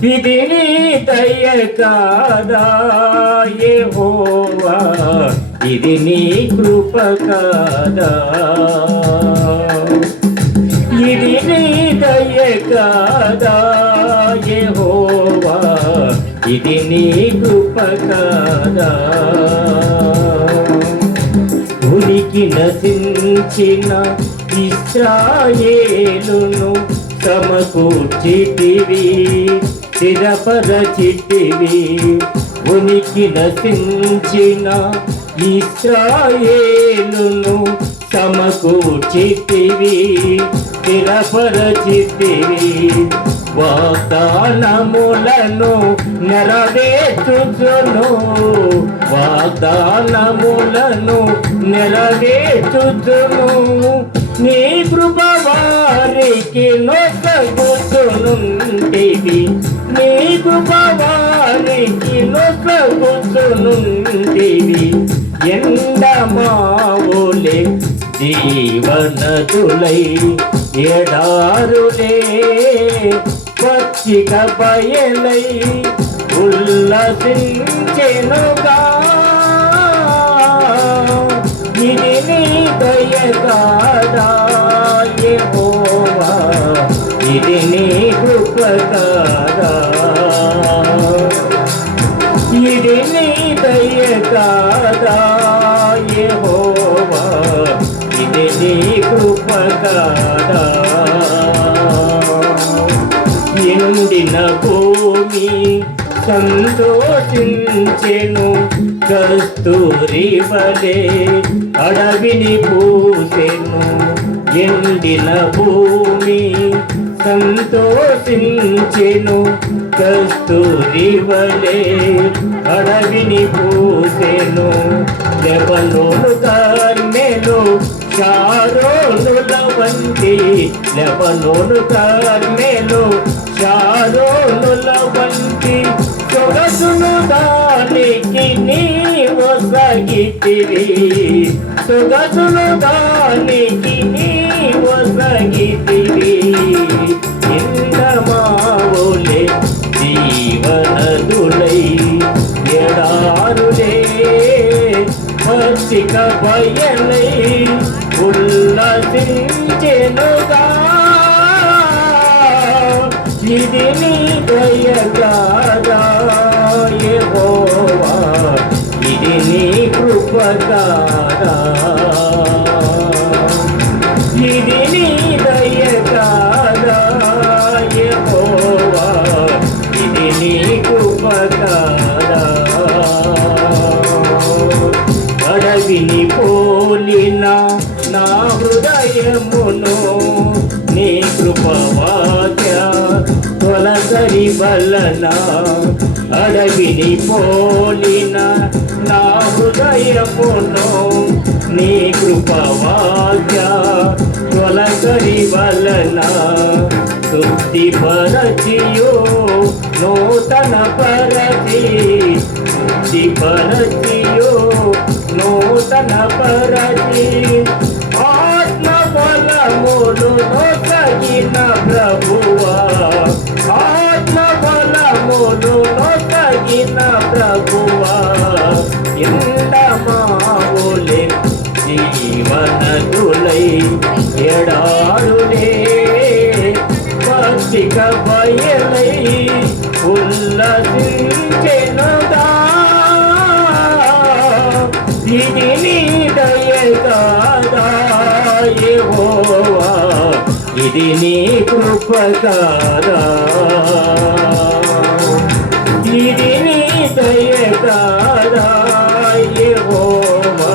ఇది నీ దయ కాదా యెహోవా, ఇది నీ కృప కాదా, ఇది నీ దయ కాదా యెహోవా, ఇది నీ కృప కాదా. ఉనికి నశించిన ఇశ్రాయేలును సమకూర్చితివి, స్థిరపరచితివి. ఉనికి నశించిన ఇశ్రాయేలును సమకూర్చితివి, స్థిరపరచితివి. వాగ్దానములను నెరవేర్చుచును, వాగ్దానములను నెరవేర్చుచును. నీ కృప వారికి నొసగుచునుంటివి, నీ కృప వారికి నొసగుచునుంటివి. ఎండమావులే జీవనదులై ఎడారులే పచ్చిక బయలై ఉల్లసించెనుగా. ఇది నీ దయ కాదా యెహోవా, ఇది నీ కృప కాదా, ఇది నీ దయ కాదా యెహోవా, ఇది నీ కృప కాదా. ఎండిన భూమి సంతోషించెను, కస్తూరి వలె అడవిని పూసెను. ఎండిన భూమి సంతోషించెను, కస్తూరి వలె అడవిని పూసెను. లెబనోను కర్మెలు షారోనుల వంటి, లెబనోను కర్మెలు షారోనుల వంటి. సొగసును దానికి నీవు సగితివి, సొగసును దానికి నీవు సగితివి. ఎండమావులే జీవనదులై ఎడారులే పచ్చిక బయలై ఉల్లసించెనుగా. ఇది నీ దయ కాదా యెహోవా, ఇది నీ కృప కాదా, ఇది నీ దయ కాదా యెహోవా, ఇది నీ కృప కాదా. అడవిని పోలిన నా హృదయమును నీ కృపవాక్య తొలగరి వలన, అడవిని పోలిన నా హృదయమును నీ కృపవాక్య తొలగరి వలన. శుద్ధిపరచియో నూతన పరచి, శుద్ధిపరచియో నూతన పరచి. ఆత్మ బలములు నొసగిన ప్రభువా, ఆత్మ బలములు నొసగిన ప్రభువా. ఎండమావులే జీవనదులై ఎడారులే పచ్చిక బయలై ఉల్లసించెనుగా. ఇది నీ దయ కాదా యెహోవా, ఇది నీ కృప కాదా, ఇది నీ దయ కాదా యెహోవా,